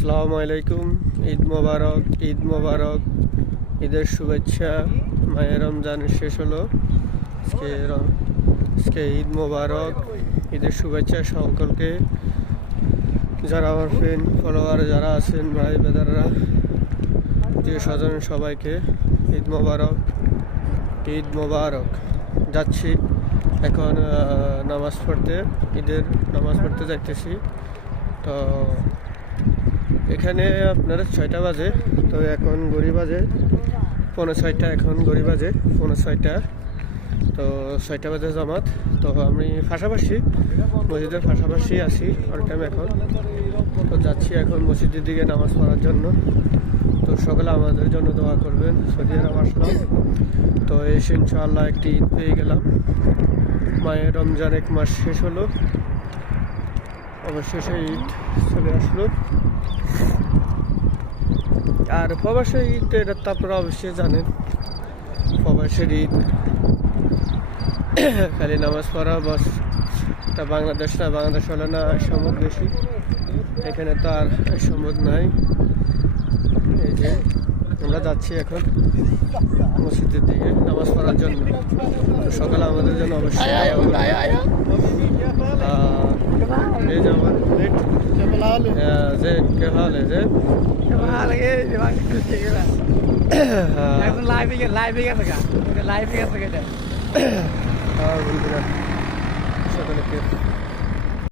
আসসালামু আলাইকুম। ঈদ মোবারক, ঈদ মোবারক, ঈদের শুভেচ্ছা। মাহে রমজান শেষ হলো, আজকে ঈদ মোবারক, ঈদের শুভেচ্ছা সকলকে। যারা আমার ফ্রেন্ড ফলোয়ার যারা আছেন, ভাই বেদাররা, আত্মীয় স্বজন সবাইকে ঈদ মোবারক, ঈদ মোবারক। যাচ্ছি এখন নামাজ পড়তে, ঈদের নামাজ পড়তে যাইতেছি। তো এখানে আপনার 6টা বাজে, তো এখন ঘড়ি বাজে 5:30। এখন ঘড়ি বাজে 5:30। তো 6টা বাজে জামাত। তো আমি পাশাপাশি মসজিদের পাশাপাশি আছি অল টাইম এখন। তো যাচ্ছি এখন মসজিদের দিকে নামাজ পড়ার জন্য। তো সকালে আমাদের জন্য দোয়া করবেন। সৌদি আরব আসলাম, তো এসে ইনশাআল্লাহ একটি ঈদ পেয়ে গেলাম। মাহে রমজান 1 মাস শেষ হলো, অবশেষে ঈদ চলে আসলো। আর প্রবাসের ঈদ, এটা তো আপনারা অবশ্যই জানেন। প্রবাসের ঈদ খালি নামাজ পড়া বাস। এটা বাংলাদেশ না, বাংলাদেশ হলে না সম্পদ বেশি, এখানে তো আর সম্পদ নাই। এই যে আমরা যাচ্ছি এখন মসজিদের দিকে নামাজ পড়ার জন্য। তো সকালে আমাদের জন্য অবশ্যই এই যে আমার زين كيف حالك زين؟ كيف حالك؟ ايه دماغك كنت كده لازم لايف كده بالله شكرا كيف